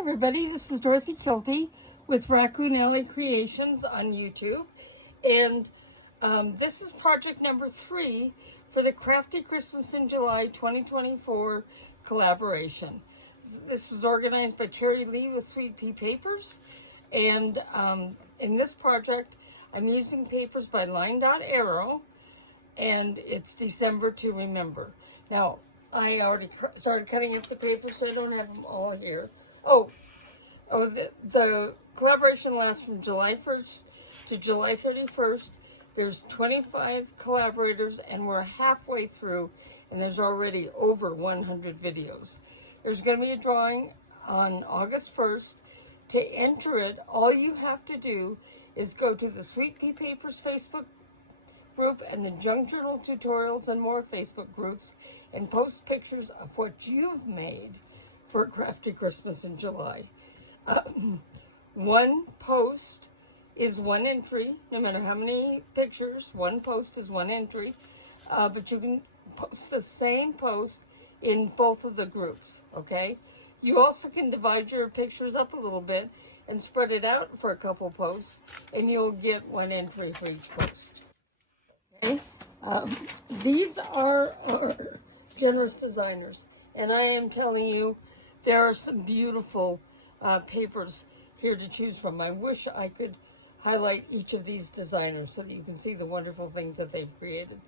everybody, this is Dorothy Kilty with Raccoon Alley Creations on YouTube, and this is project number 3 for the Crafty Christmas in July 2024 collaboration. This was organized by Terry Lee with Sweet Pea Papers, and in this project I'm using papers by LineDotArrow, and it's December to Remember. Now, I already started cutting up the papers, so I don't have them all here. The collaboration lasts from July 1st to July 31st. There's 25 collaborators, and we're halfway through, and there's already over 100 videos. There's going to be a drawing on August 1st. To enter it, all you have to do is go to the Sweet Pea Papers Facebook group and the Junk Journal Tutorials and More Facebook groups, and post pictures of what you've made for Crafty Christmas in July. One post is one entry. No matter how many pictures, one post is one entry. But you can post the same post in both of the groups, okay? You also can divide your pictures up a little bit and spread it out for a couple posts, and you'll get one entry for each post. Okay? These are our generous designers, and I am telling you, there are some beautiful papers here to choose from. I wish I could highlight each of these designers so that you can see the wonderful things that they've created.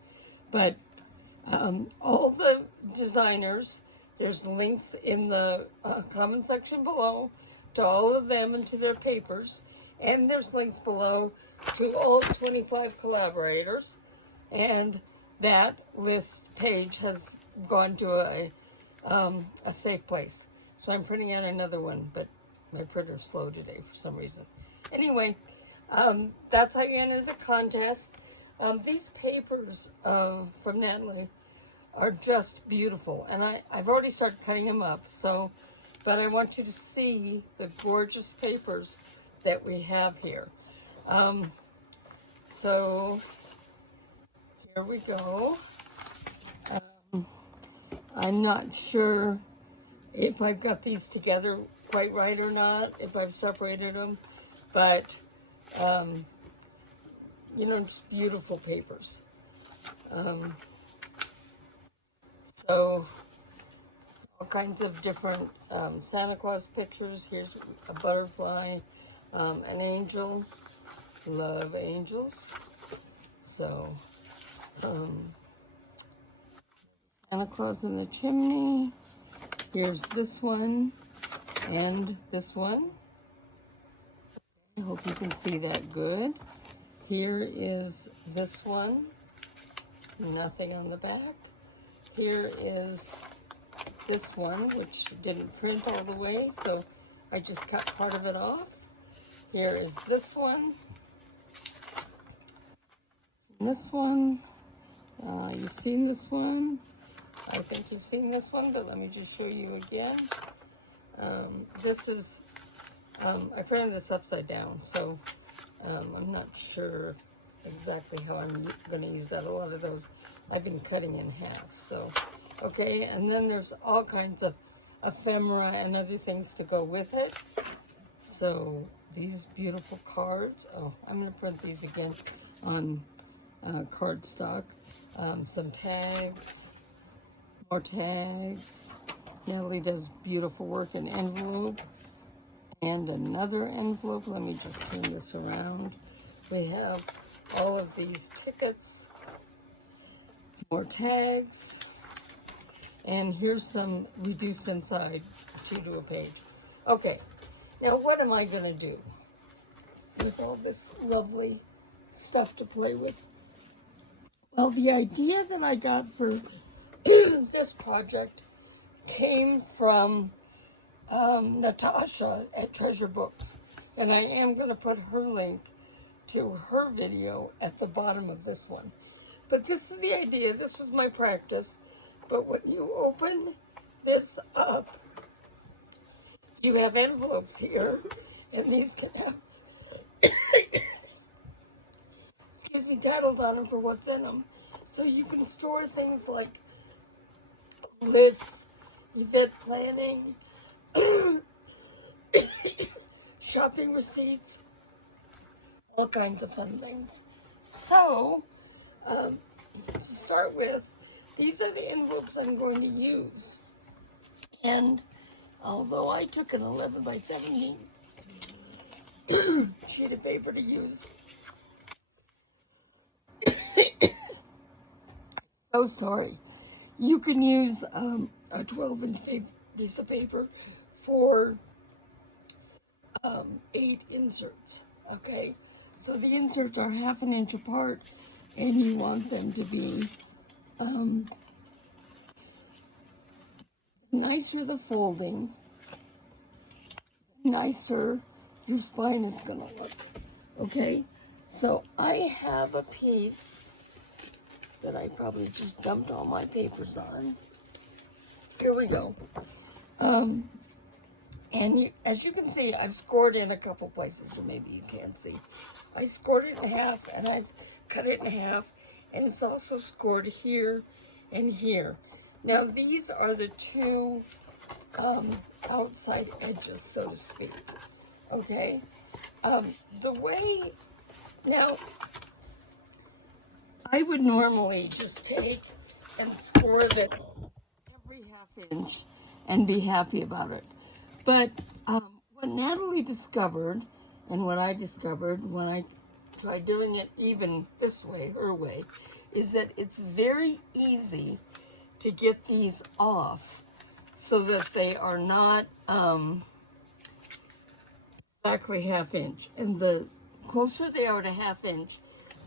But all the designers, there's links in the comment section below to all of them and to their papers, and there's links below to all 25 collaborators, and that list page has gone to a safe place. So I'm printing out another one, but my printer's slow today for some reason. Anyway, that's how you enter the contest. These papers from Natalie are just beautiful, and I've already started cutting them up, but I want you to see the gorgeous papers that we have here. So here we go. I'm not sure if I've got these together quite right or not, if I've separated them, but, you know, just beautiful papers. So, all kinds of different Santa Claus pictures. Here's a butterfly, an angel. Love angels. So, Santa Claus in the chimney. Here's this one and this one. I hope you can see that good. Here is this one. Nothing on the back. Here is this one, which didn't print all the way, so I just cut part of it off. Here is this one. And this one. You've seen this one. I think you've seen this one, but let me just show you again. This is, I printed this upside down, so I'm not sure exactly how I'm going to use that. A lot of those I've been cutting in half, so, okay, and then there's all kinds of ephemera and other things to go with it. So, these beautiful cards. Oh, I'm going to print these again on cardstock. Some tags. More tags. Natalie does beautiful work in envelope. And another envelope. Let me just turn this around. We have all of these tickets. More tags. And here's some reduced inside 2 to a page. Okay. Now what am I going to do with all this lovely stuff to play with? Well, the idea that I got for this project came from Natasha at Treasure Books, and I am going to put her link to her video at the bottom of this one. But this is the idea. This was my practice. But when you open this up, you have envelopes here, and these can have excuse me, titles on them for what's in them. So you can store things like lists, event planning, shopping receipts, all kinds of fun things. So, to start with, these are the envelopes I'm going to use. And although I took an 11 by 17 sheet of paper to use, so sorry. You can use a 12-inch piece of paper for 8 inserts, okay? So the inserts are ½ inch apart, and you want them to be nicer the folding, nicer your spine is going to look, okay? So I have a piece that I probably just dumped all my papers on. Here we go. And as you can see, I've scored in a couple places, or maybe you can't see. I scored it in half, and I've cut it in half, and it's also scored here and here. Now, these are the two outside edges, so to speak, okay? The way, now, I would normally just take and score this every ½ inch and be happy about it. But what Natalie discovered, and what I discovered when I tried doing it even this way, her way, is that it's very easy to get these off so that they are not exactly ½ inch. And the closer they are to ½ inch,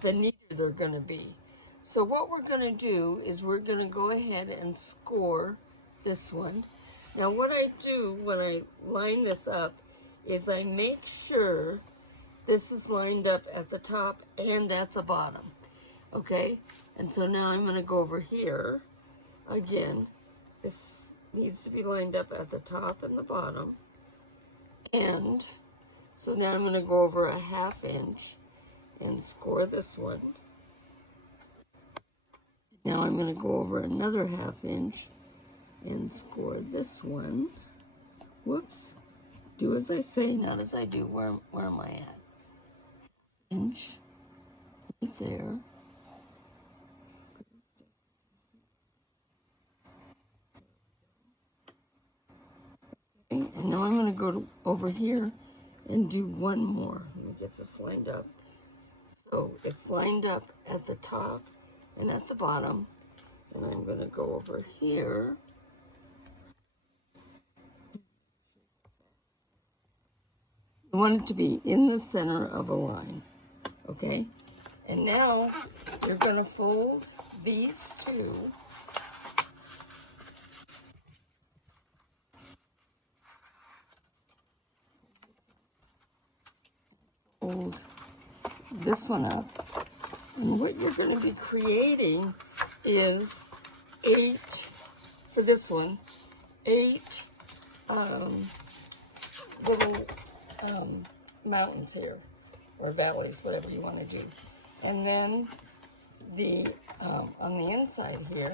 the neater they're going to be. So what we're going to do is we're going to go ahead and score this one. Now what I do when I line this up is I make sure this is lined up at the top and at the bottom, okay? And so now I'm going to go over here. Again, this needs to be lined up at the top and the bottom. And so now I'm going to go over a ½ inch and score this one. Now I'm going to go over another ½ inch and score this one. Whoops. Do as I say, not as I do. Where am I at? Inch. Right there. Okay, and now I'm going to go over here and do one more. Let me get this lined up. So it's lined up at the top and at the bottom. And I'm going to go over here. I want it to be in the center of a line, okay? And now you're going to fold these two. Fold this one up. And what you're going to be creating is 8, for this one, 8 little mountains here, or valleys, whatever you want to do. And then the on the inside here,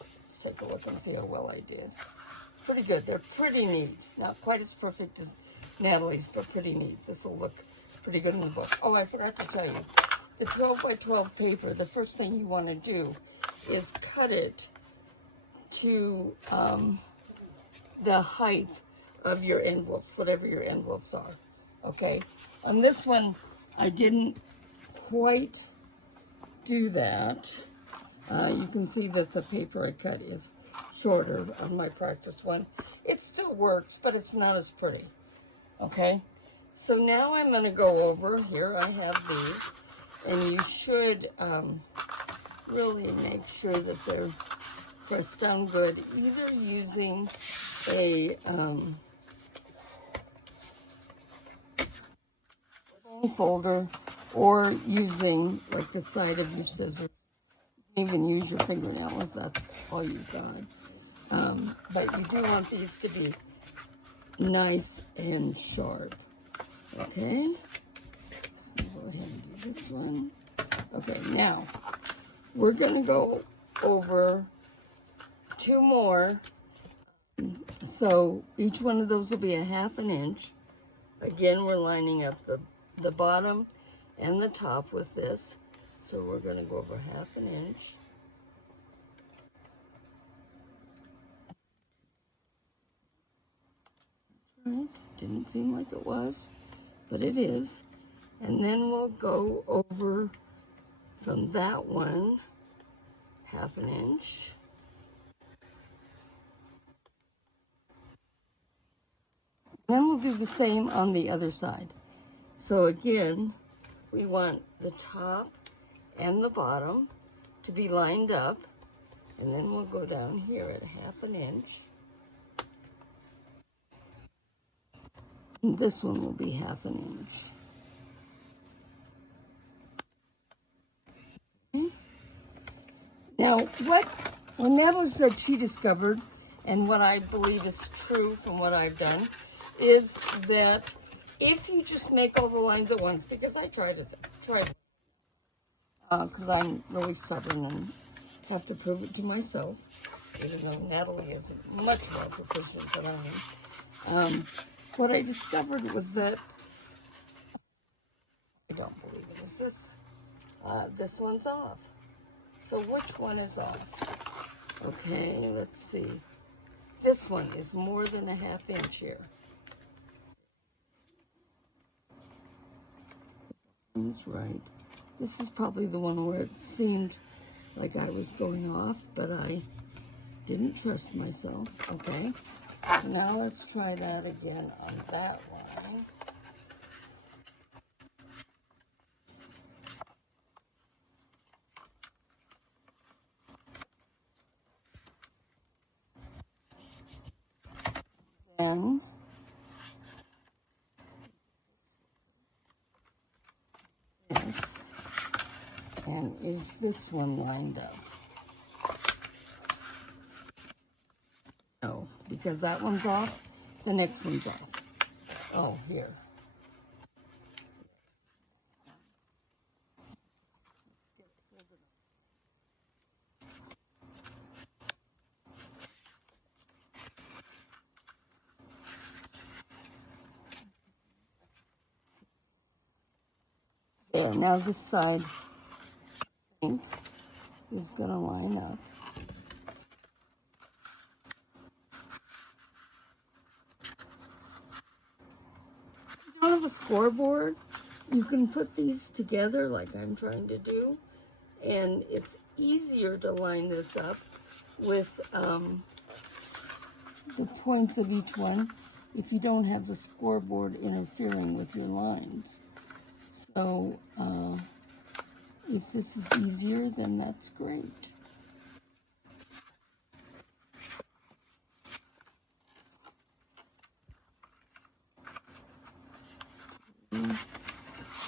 let's take a look and see how well I did. Pretty good. They're pretty neat. Not quite as perfect as Natalie's, but pretty neat. This will look pretty good in the book. Oh, I forgot to tell you. The 12 by 12 paper, the first thing you want to do is cut it to the height of your envelopes, whatever your envelopes are, okay? On this one, I didn't quite do that. You can see that the paper I cut is shorter on my practice one. It still works, but it's not as pretty, okay? So now I'm going to go over, here I have these, and you should really make sure that they're pressed down good, either using a folder or using like the side of your scissors. You can even use your fingernail if that's all you've got. But you do want these to be nice and sharp. Okay, go ahead and do this one. Okay, now we're going to go over 2 more. So each one of those will be a ½ inch. Again, we're lining up the bottom and the top with this. So we're going to go over 1/2 inch. Right, didn't seem like it was, but it is. And then we'll go over from that one 1/2 inch. Then we'll do the same on the other side. So again, we want the top and the bottom to be lined up, and then we'll go down here at 1/2 inch. And this one will be 1/2 inch. Okay. Now, when Natalie said she discovered, and what I believe is true from what I've done, is that if you just make all the lines at once, because I tried it, because I'm really stubborn and have to prove it to myself, even though Natalie is much more proficient than I am. What I discovered was that, I don't believe it is this one's off. So which one is off? Okay, let's see. This one is more than 1/2 inch here. That's right. This is probably the one where it seemed like I was going off, but I didn't trust myself. Okay, so now let's try that again on that one. Then this, and is this one lined up? No, because that one's off, the next one's off. Oh, here. There, now this side is going to line up. If you don't have a scoreboard, you can put these together like I'm trying to do, and it's easier to line this up with the points of each one if you don't have the scoreboard interfering with your lines. So if this is easier, then that's great.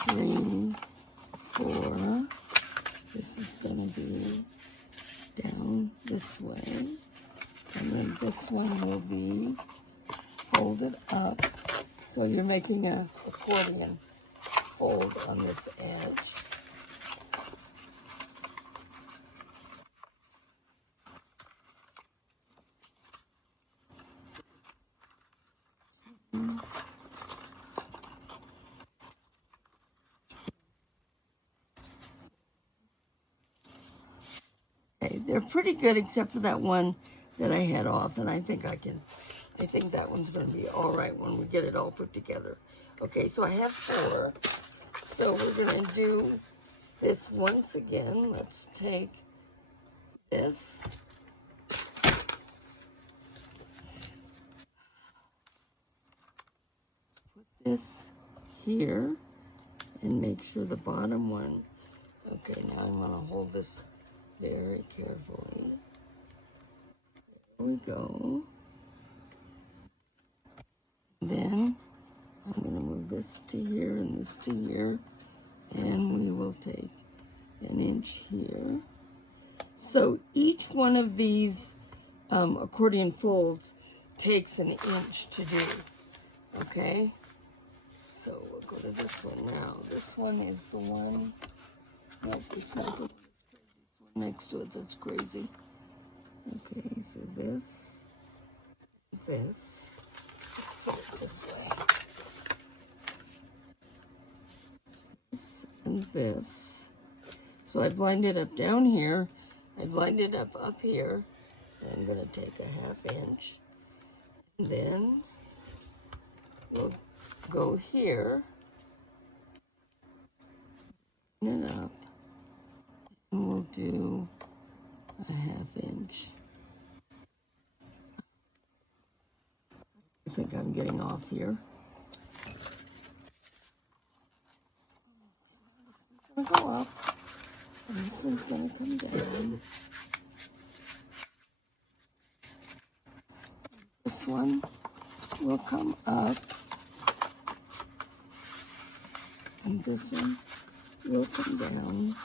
Three, 4. This is going to be down this way. And then this one will be folded up. So you're making an accordion fold on this edge. Okay, they're pretty good except for that one that I had off, and I think that one's going to be all right when we get it all put together. Okay, so I have 4. So we're going to do this once again. Let's take this. Put this here and make sure the bottom one. Okay, now I'm going to hold this very carefully. There we go. Then I'm going to move this to here and this to here, and we will take 1 inch here. So each one of these accordion folds takes 1 inch to do, okay? So we'll go to this one now. This one is the one, nope, it's not the one that's crazy, it's one next to it that's crazy. Okay, so this, put it this way. around this. So I've lined it up down here. I've lined it up here. I'm going to take a 1/2 inch. And then we'll go here, line it up, and we'll do a 1/2 inch. I think I'm getting off here. This one's going to go up, and this one's going to come down. This one will come up, and this one will come down.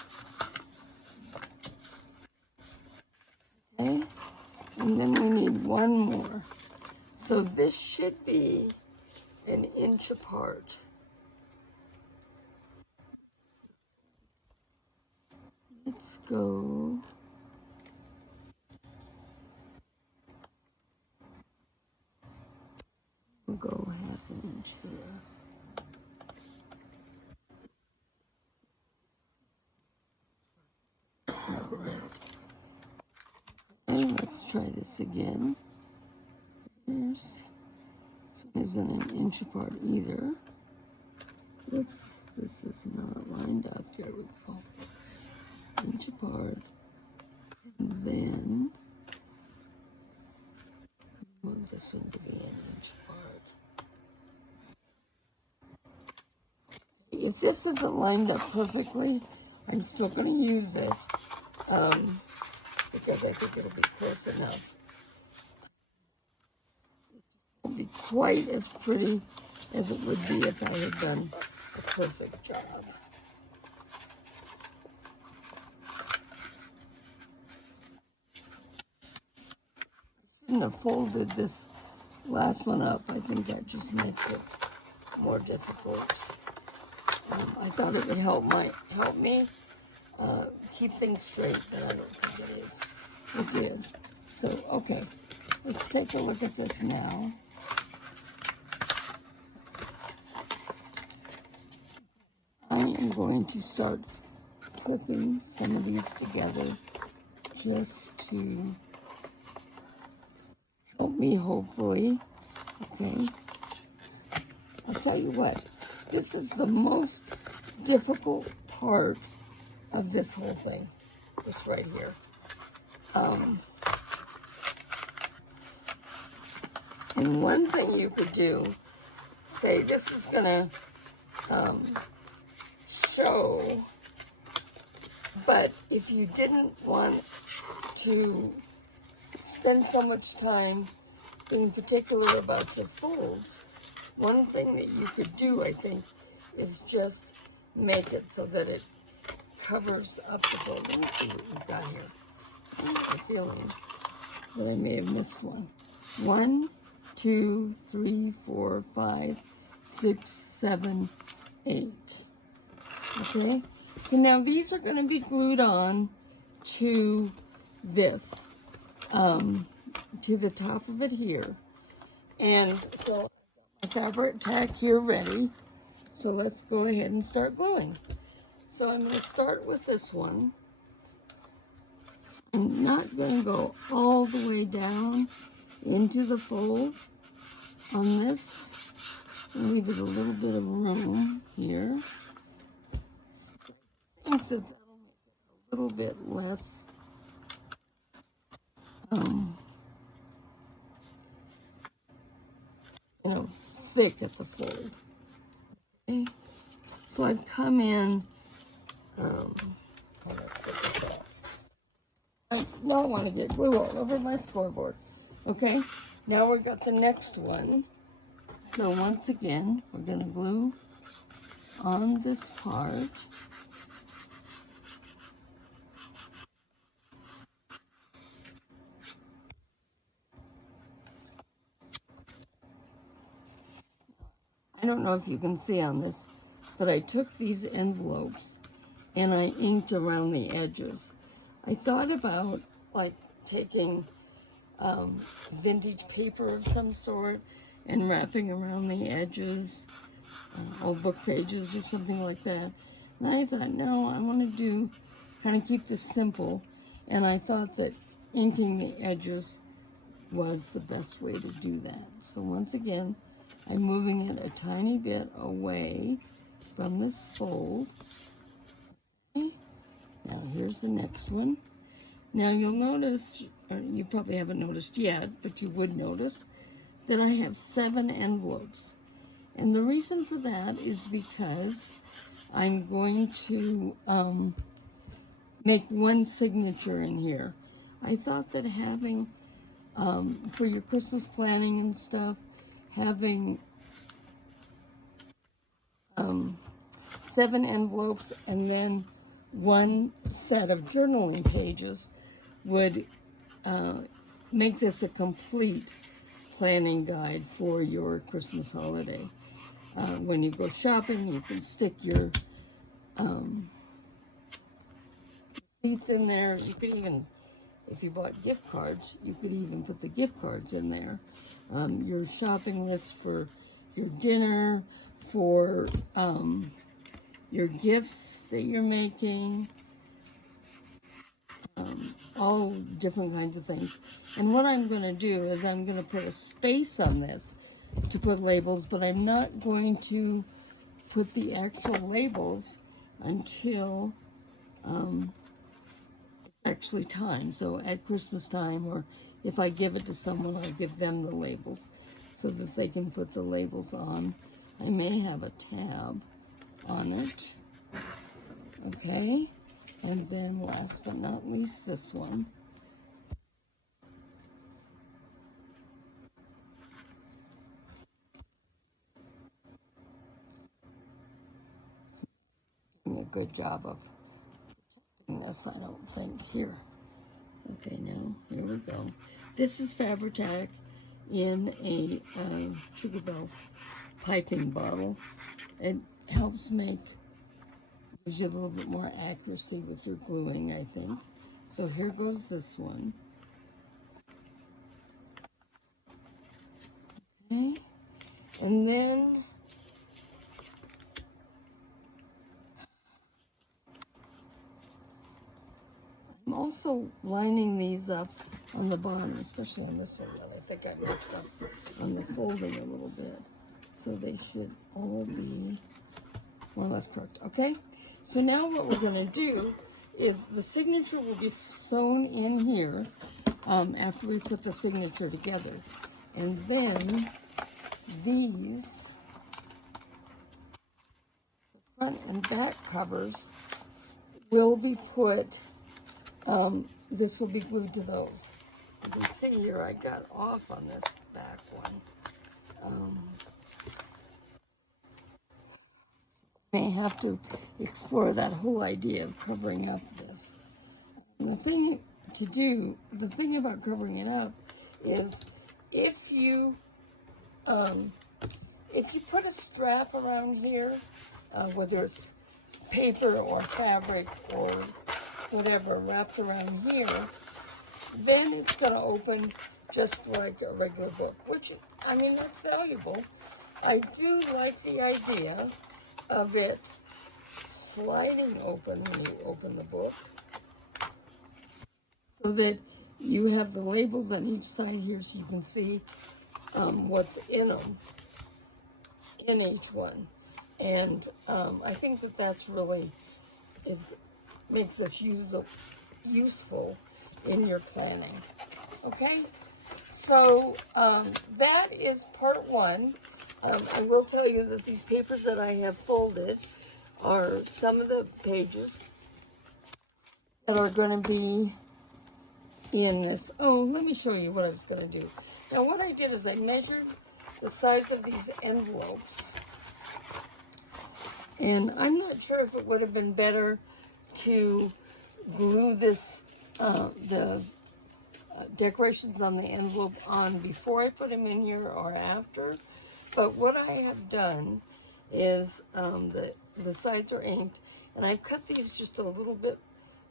Okay, and then we need one more. So this should be 1 inch apart. Let's go. We'll go 1/2 inch here. That's not right. And let's try this again. This isn't 1 inch apart either. Oops, this is not lined up. There we go. 1 inch apart. And then I want this one to be 1 inch apart. If this isn't lined up perfectly, I'm still going to use it because I think it'll be close enough. It won't be quite as pretty as it would be if I had done a perfect job. I shouldn't have folded this last one up. I think that just makes it more difficult. I thought it would help me keep things straight, but I don't think it is. It did. So, okay, let's take a look at this now. I am going to start clipping some of these together just to help me, hopefully. Okay. I'll tell you what, this is the most difficult part of this whole thing, this right here. And one thing you could do, say this is gonna show, but if you didn't want to spend so much time being particular about your folds, one thing that you could do, I think, is just make it so that it covers up the fold. Let me see what we've got here. I have a feeling that I may have missed one. 1, 2, 3, 4, 5, 6, 7, 8. Okay, so now these are going to be glued on to this, to the top of it here. And so my fabric tack here ready. So let's go ahead and start gluing. So I'm going to start with this one. I'm not going to go all the way down into the fold on this. And leave it a little bit of room here. I think that that'll make it a little bit less thick at the fold. Okay. So I've come in, I don't want to get glue all over my scoreboard. Okay, now we've got the next one. So once again, we're going to glue on this part. I don't know if you can see on this, but I took these envelopes and I inked around the edges. I thought about like taking vintage paper of some sort and wrapping around the edges, old book pages or something like that. And I thought, no, I want to do, kind of keep this simple. And I thought that inking the edges was the best way to do that. So once again, I'm moving it a tiny bit away from this fold. Okay. Now here's the next one. Now you'll notice, or you probably haven't noticed yet, but you would notice that I have 7 envelopes. And the reason for that is because I'm going to make one signature in here. I thought that having, for your Christmas planning and stuff, having 7 envelopes and then one set of journaling pages would make this a complete planning guide for your Christmas holiday. When you go shopping, you can stick your receipts in there. You could even, if you bought gift cards, you could even put the gift cards in there. Your shopping list for your dinner, for your gifts that you're making, all different kinds of things. And what I'm going to do is I'm going to put a space on this to put labels, but I'm not going to put the actual labels until it's actually time. So at Christmas time, or if I give it to someone, I'll give them the labels so that they can put the labels on. I may have a tab on it. Okay. And then last but not least, this one. Doing a good job of protecting this, I don't think. Here. Okay, now, here we go. This is Fabri-Tac in a Sugar Bell piping bottle. It helps gives you a little bit more accuracy with your gluing, I think. So here goes this one. Okay, and then I'm also lining these up on the bottom, especially on this one. I think I messed up on the folding a little bit. So they should all be more or less correct. Okay, so now what we're going to do is the signature will be sewn in here after we put the signature together. And then these, the front and back covers, will be put, this will be glued to those. You can see here I got off on this back one. May have to explore that whole idea of covering up this. And the thing about covering it up is if you put a strap around here, whether it's paper or fabric or whatever wrapped around here, then it's going to open just like a regular book, which, I mean, that's valuable. I do like the idea of it sliding open when you open the book, so that you have the labels on each side here so you can see what's in them, in each one. And I think that that's really, it makes this useful in your planning. Okay, so that is part one. I will tell you that these papers that I have folded are some of the pages that are going to be in this. Oh, let me show you what I was going to do. Now, what I did is I measured the size of these envelopes, and I'm not sure if it would have been better to glue this, the decorations on the envelope on before I put them in here or after. But what I have done is the sides are inked, and I've cut these just a little bit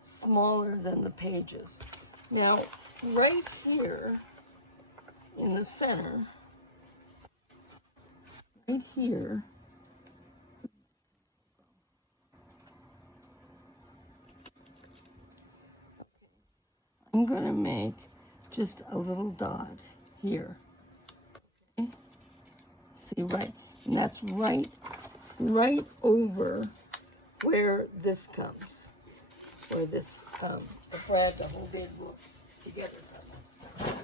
smaller than the pages. Now, right here in the center, right here, I'm going to make just a little dot here. Okay? See, right, and that's right over where this comes, where this, where the whole big look together comes.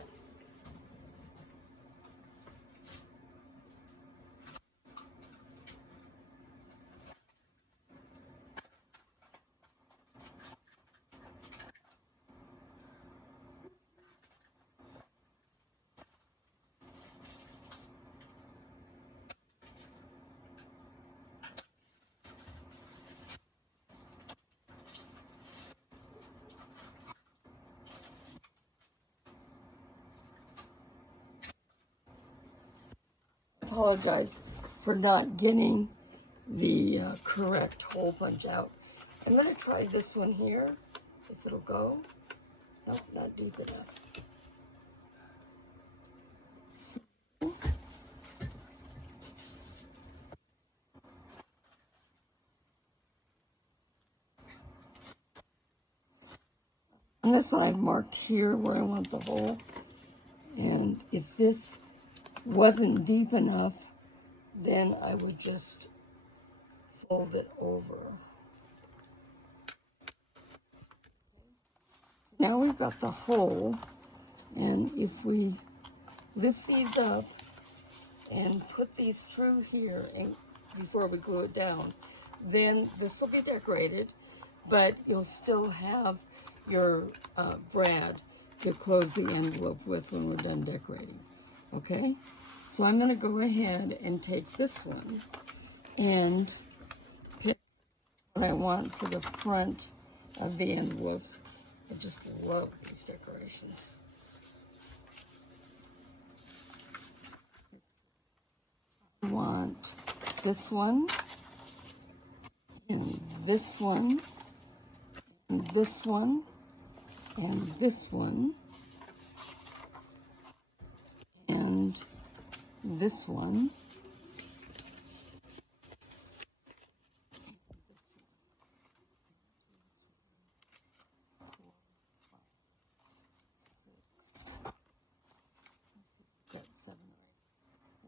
Apologize for not getting the correct hole punch out. I'm going to try this one here, if it'll go. Nope, not deep enough. And this one I've marked here where I want the hole. And if this wasn't deep enough, then I would just fold it over. Now we've got the hole, and if we lift these up and put these through here and before we glue it down, then this will be decorated, but you'll still have your brad to close the envelope with when we're done decorating. Okay? So I'm going to go ahead and take this one and pick what I want for the front of the envelope. I just love these decorations. I want this one, and this one, and this one, and this one, and this one.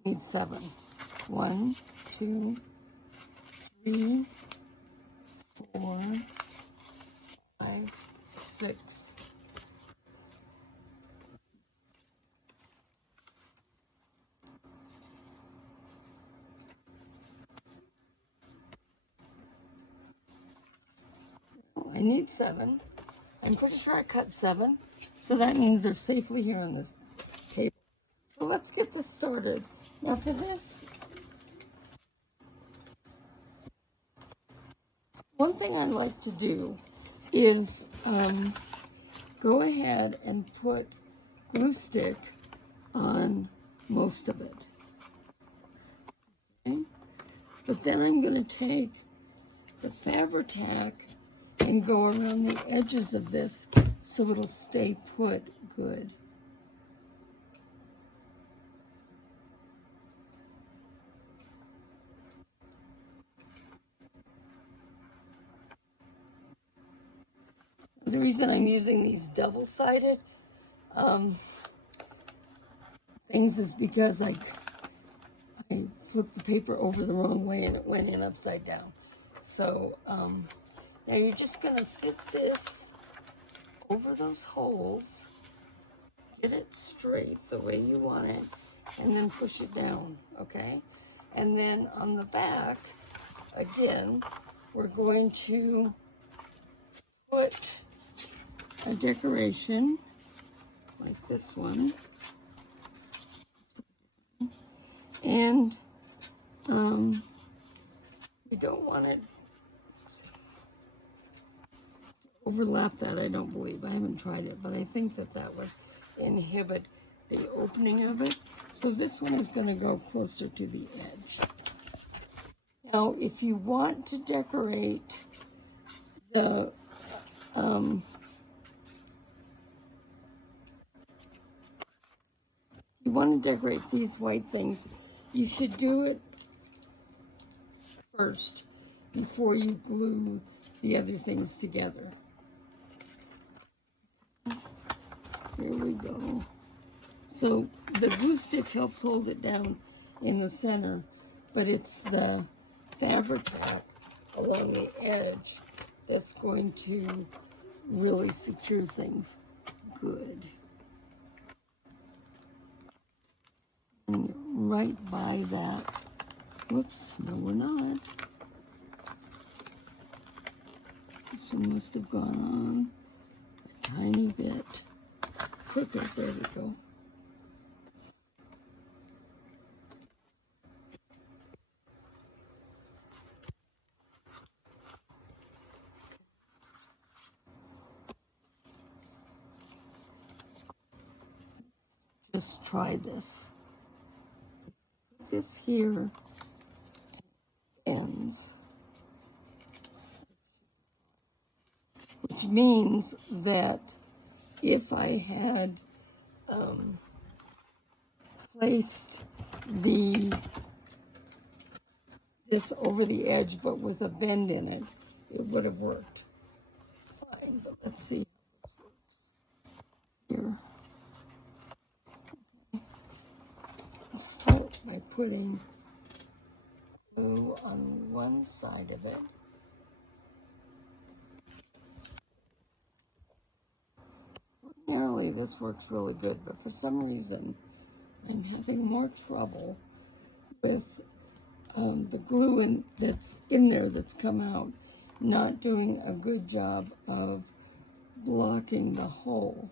I need 7. 1, 2, 3, 4, 5, 6. I need 7. I'm pretty sure I cut 7, so that means they're safely here on the table. So let's get this started. Now for this, one thing I like to do is go ahead and put glue stick on most of it. Okay? But then I'm going to take the Fabri-Tac and go around the edges of this so it'll stay put good. The reason I'm using these double-sided things is because I flipped the paper over the wrong way and it went in upside down. So now you're just going to fit this over those holes, get it straight the way you want it, and then push it down, okay? And then on the back, again, we're going to put a decoration like this one, and we don't want it overlap that, I don't believe. I haven't tried it, but I think that that would inhibit the opening of it. So this one is going to go closer to the edge. Now, if you want to decorate the you want to decorate these white things, you should do it first before you glue the other things together. Here we go. So the glue stick helps hold it down in the center, but it's the fabric cap along the edge that's going to really secure things good. And right by that. Whoops, no we're not. This one must have gone on a tiny bit quicker. There we go. Just try this. This here ends, which means that if I had placed this over the edge but with a bend in it, it would have worked fine. But let's see how this works here. Let's start by putting glue on one side of it. Ordinarily this works really good, but for some reason I'm having more trouble with the glue that's in there that's come out, not doing a good job of blocking the hole.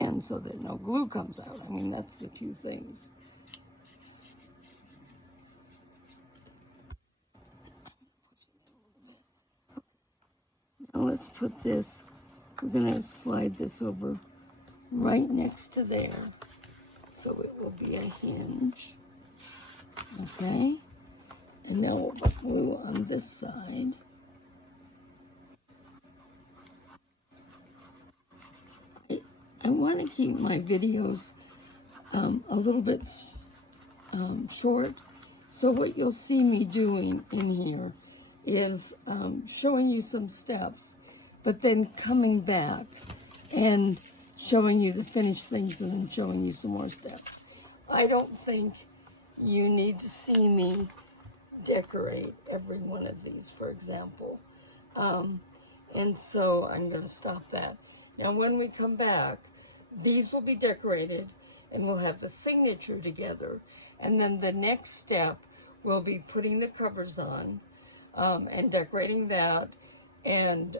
And so that no glue comes out. I mean, that's the two things. Now let's put this, we're going to slide this over right next to there, so it will be a hinge. Okay, and now we'll put glue on this side. I want to keep my videos a little bit short, so what you'll see me doing in here is showing you some steps, but then coming back and showing you the finished things and then showing you some more steps. I don't think you need to see me decorate every one of these, for example. And so I'm going to stop that. Now when we come back, these will be decorated and we'll have the signature together. And then the next step will be putting the covers on and decorating that, and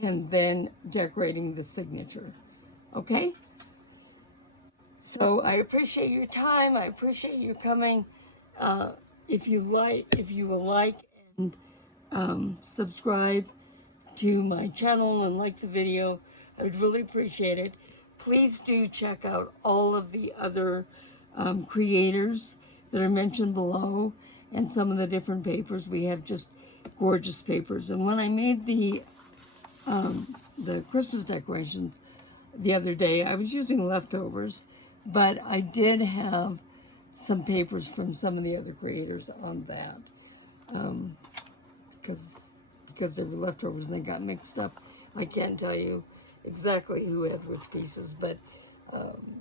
then decorating the signature. Okay? So I appreciate your time. I appreciate you coming. If you will like and subscribe to my channel and like the video, I would really appreciate it. Please do check out all of the other creators that are mentioned below and some of the different papers. We have just gorgeous papers. And when I made the Christmas decorations the other day, I was using leftovers, but I did have some papers from some of the other creators on that, because they were leftovers and they got mixed up. I can't tell you exactly who had which pieces, but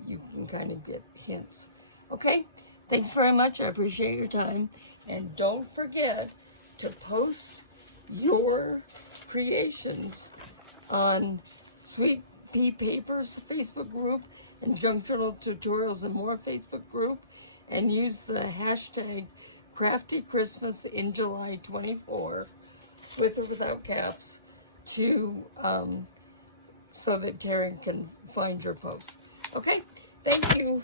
you can kind of get hints. Okay, thanks very much. I appreciate your time, and don't forget to post your creations on Sweet Pea Papers Facebook group and Junk Journal Tutorials and More Facebook group, and use the hashtag Crafty Christmas in July 24 with or without caps to so that Taryn can find your post. Okay, thank you.